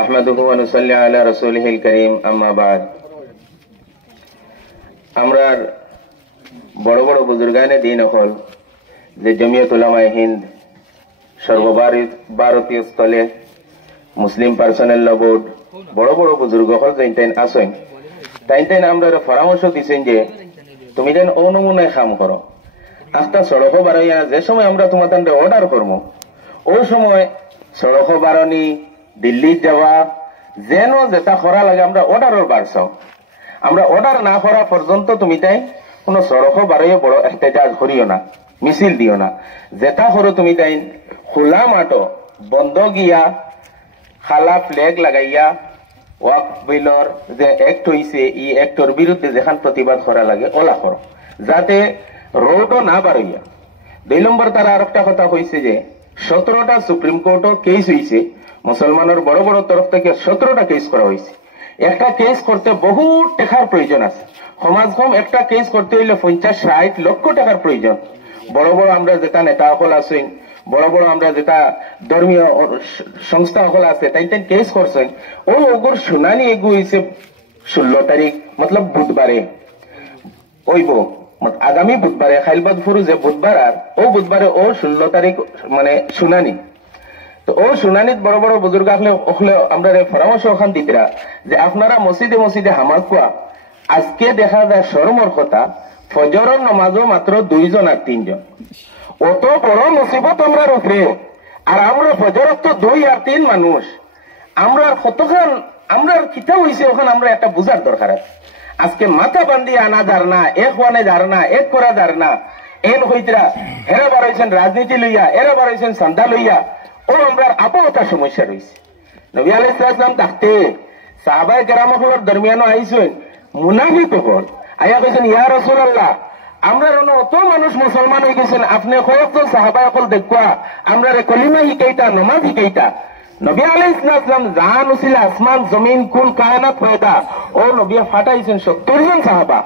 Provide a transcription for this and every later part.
নাহমাদুহু ওয়া নুসাল্লি আলা রাসূলিহিল কারীম, আম্মা বাদ। আমরার বড় বড় বুজুর্গানে দিন হল যে জমিয়ত উলামায়ে হিন্দ সর্বভারতীয় স্থলে মুসলিম পার্সোনেল ল বোর্ড বড় বড় বুজুর্গ হল যেন আসেন তাইন আমরা পরামর্শ দিচ্ছেন যে তুমি যেন ও নমুনায় কাম করো। আস্তা সড়ক বাড়াইয়া যে সময় আমরা তোমাদের অর্ডার করবো ওই সময় সড়ক বাড়ানি দিল্লি যাওয়া যেন যেটা করা লাগে আমরা অর্ডারের বাড়ছাও। আমরা অর্ডার না করা পর্যন্ত তুমি তাই কোন সড়ক বাড়াইয়া বড় এহতেজাজ করিও না, মিছিল দিও না। যেটা করো তুমি তাই খোলা মাঠো বন্ধ গিয়া খালা ফ্ল্যাগ লাগাইয়া ওয়াক বিলর যে অ্যাক্ট হইছে এই অ্যাক্টর বিরুদ্ধে যেখান প্রতিবাদ করা লাগে ওলা করো, যাতে রোডও না বাড়াইয়া। 2 নম্বর তারা আর একটা কথা কইছে যে 17টা সুপ্রিম কোর্টও কেস হয়েছে, মুসলমানের বড় বড় তরফ থেকে 17টা কেস করা হয়েছে। একটা কেস করতে বহু টাকার প্রয়োজন আছে। সমাজকম একটা কেস করতে হইলে 50-60 লক্ষ টাকার প্রয়োজন। বড় বড় আমরা যেটা নেতা সকল আছেন, বড় বড় আমরা যেটা ধর্মীয় সংস্থা সকল আছে তাই কেস করছেন। ও ওগুর শুনানি এগু হয়েছে 16 তারিখ মতলব বুধবারে ওইব, আগামী বুধবারে খাইলবাদ ফুরু যে বুধবার আর ও বুধবারে ও 16 তারিখ মানে শুনানি। তো ও শুনানিত বড় বড় বুজুর্গ হলে আমরা পরামর্শ ওখান দিতরা যে আপনারা মসজিদে মসজিদে হামাজ কোয়া। আজকে দেখা যায় শরমর কথা ফজরের নামাজও মাত্র 2 জন আর 3 জন। অত বড় মুসিবত আমরা উপরে, আর আমরা ফজরত তো 2 আর 3 মানুষ। আমরা কতক্ষণ আমরা কিতা হইছে ওখানে আমরা একটা বুঝার দরকার আছে। আজকে মাথা বান্ধি আনা যার না, এক ওয়ানে যার না, এক করা যার না, এন হইতরা হেরা বাড়াইছেন রাজনীতি লইয়া, এরা বাড়াইছেন সান্দা লইয়া। ও আমরা আপতা সমস্যা রয়েছে। নবী আলাইহিস সালাম থাকতে সাহাবায়ে কেরামগুলোর দরমিয়ানো আইছেন মুনাফিক হল আয়া কইছেন ইয়া রাসূলুল্লাহ আমরা অত মানুষ মুসলমান হয়ে গেছেন, আপনি কয়েকজন সাহাবা সকল দেখবা আমরা কলিমা শিকাইতা, নমাজ শিকাইতা। নবী আলাইহিস সালাম জান উছিল আসমান জমিন কুল কায়নাত পয়দা ও নবী ফাটাইছেন 70 জন সাহাবা।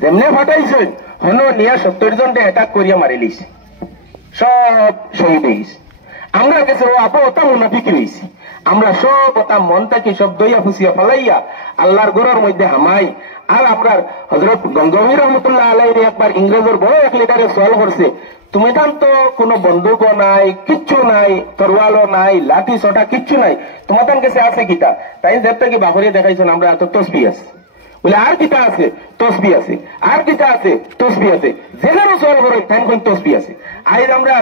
যেমনে ফাটাইছেন হন নিয়া 70 জনকে অ্যাটাক করিয়া মারি লিছে, সব শহীদ হয়েছে। আমরা কাছে ও আপা ওটা মুনাফিক রয়েছি। আমরা সব ওটা মন থেকে সব দইয়া ফুসিয়া ফেলাইয়া আল্লাহর গোড়ার মধ্যে হামাই। আর আপনার হযরত গঙ্গোবী রহমতুল্লাহ আলাইহি একবার ইংরেজের বড় এক লিডারে সওয়াল করছে, তুমি জান তো কোনো বন্দুকও নাই, কিচ্ছু নাই, তরোয়ালও নাই, লাঠি ছোটা কিচ্ছু নাই, তোমাদের কাছে আছে কিতা? তাই যেতে কি বাহরিয়ে দেখাইছেন আমরা এত তসবিহ আছে। বলে আর কিতা আছে? তসবিহ আছে। আর কিতা আছে? তসবিহ আছে। যেখানে সওয়াল করে তাই কোন তসবিহ আছে। আজ আমরা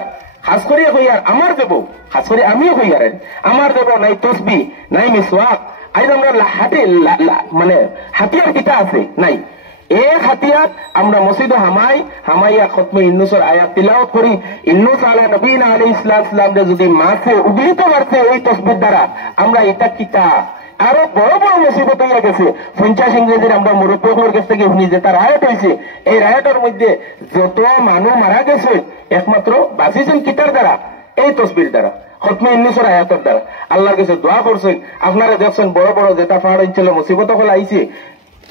খাস করিয়া হইয়ার আমার দেব, খাস করে আমিও হইয়ার আমার দেব নাই তসবি নাই মিসওয়াক। আজ আমরা মানে হাতিয়ার কিতা আছে নাই। এক হাতিয়ার আমরা মসজিদে হামাইয়া খতমে ইন্নুসের আয়াত তিলাওয়াত করি। ইন্নুস আলা নবীনা আলাইহিস সালাম যদি মাছে উগলিত পারছে এই তসবির দ্বারা আমরা এটা কিতা আরো বড় বড় মুসিবত হইয়া গেছে। 50 ইংরেজির আমরা মুরব্বীদের কাছ থেকে শুনি যে তার রায়ট হয়েছে। এই রায়টের মধ্যে যত মানুষ মারা গেছে একমাত্র বাঁচিয়েছেন কিতার দ্বারা? এই তসবির দ্বারা, খতমে ইন্নুসের আয়াতের দ্বারা। আল্লাহর কাছে দোয়া করছেন। আপনারা দেখছেন বড় বড় যেটা পাহাড় অঞ্চলে মুসিবত হল আইছে,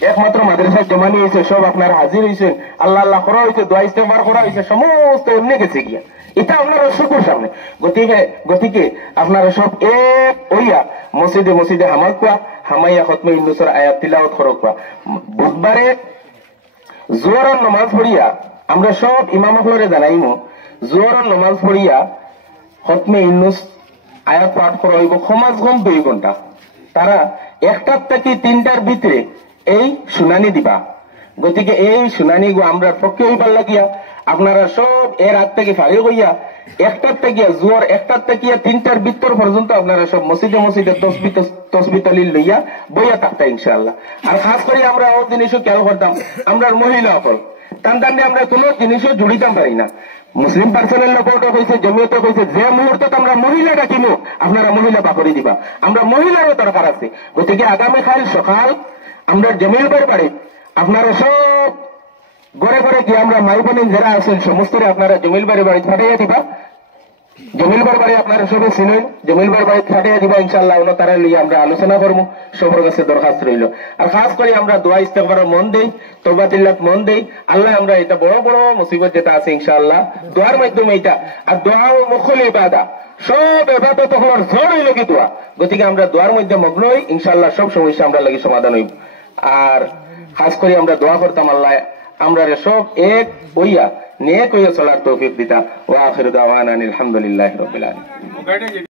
একমাত্র মাদ্রাসায় জমা নিয়েছে, সব আপনারা হাজির হয়েছেন, আল্লাহ আল্লাহ করা হয়েছে, দোয়া ইস্তেগফার করা হয়েছে, সমস্ত এমনি গেছে গিয়া। এটা আপনারা শুকুর সামনে। গতিকে আপনারা সব এক হইয়া মসজিদে মসজিদে হামাইয়া খতমে ইন্নুসের আয়াত তিলাওয়াত করবা। বুধবারে জোহরের নামাজ পড়িয়া আমরা সব ইমামগুলোরে জানাইমু, জোহরের নামাজ পড়িয়া খতমে ইন্নুস আয়াত পাঠ করা হইব সমাজ কম 2 ঘন্টা। তারা 1টার থেকে 3টার ভিতরে এই শুনানি দিবা। গতিকে এই শুনানি আমরা পক্ষে হইবার লাগিয়া আপনারা সব এর হাত থেকে ফারিগ হইয়া 1টার থেকে জোয়ার 1টার থেকে 3টার ভিতর পর্যন্ত আপনারা সব মসজিদে মসজিদে তসবি তালিল লইয়া বইয়া থাকতা ইনশাআল্লাহ। আর খাস করে আমরা ও জিনিসও খেয়াল করতাম, আমরা মহিলা সকল টান আমরা কোনো জিনিসও জুড়িতাম পারি না। মুসলিম পার্সোনাল ল বোর্ড হয়েছে, জমিয়ত হয়েছে, যে মুহূর্তে আমরা মহিলা ডাকিমু আপনারা মহিলা বাকরি দিবা। আমরা মহিলারও দরকার আছে। গতিকে আগামীকাল সকাল আমরা জমিল বাড়ি আপনারা সব ঘরে ঘরে গিয়ে আমরা মাই বোন যারা আছেন সমস্ত আপনারা জমিল বাড়ি পাঠাইয়া দিবা। জমিল বাড়ি আপনারা সবাই চিনুন, জমিল বাড়ি ফাটিয়ে দিবা ইনশাল্লাহ, অন্য তারা লিয়ে আমরা আলোচনা করবো, সবার কাছে দরখাস্ত রইল। আর খাস করে আমরা দোয়া ইস্তেগফারের মন দেই, তওবা তিল্লাত মন দেই, আল্লাহ আমরা এটা বড় বড় মুসিবত যেটা আছে ইনশাআল্লাহ দোয়ার মাধ্যমে এটা, আর দোয়া মুখল ইবাদা, সব ইবাদত হওয়ার জোর হইল কি দোয়া, গতিকে আমরা দোয়ার মধ্যে মগ্ন হই, ইনশাআল্লাহ সব সমস্যা আমরা লাগি সমাধান হইব। আর খাস করে আমরা দোয়া করতাম আল্লাহ আমরা সব এক হইয়া নেক হইয়া চলার তৌফিক দিতা। ওয়া আখিরু দাওয়ানা আলহামদুলিল্লাহি রাব্বিল আলামিন।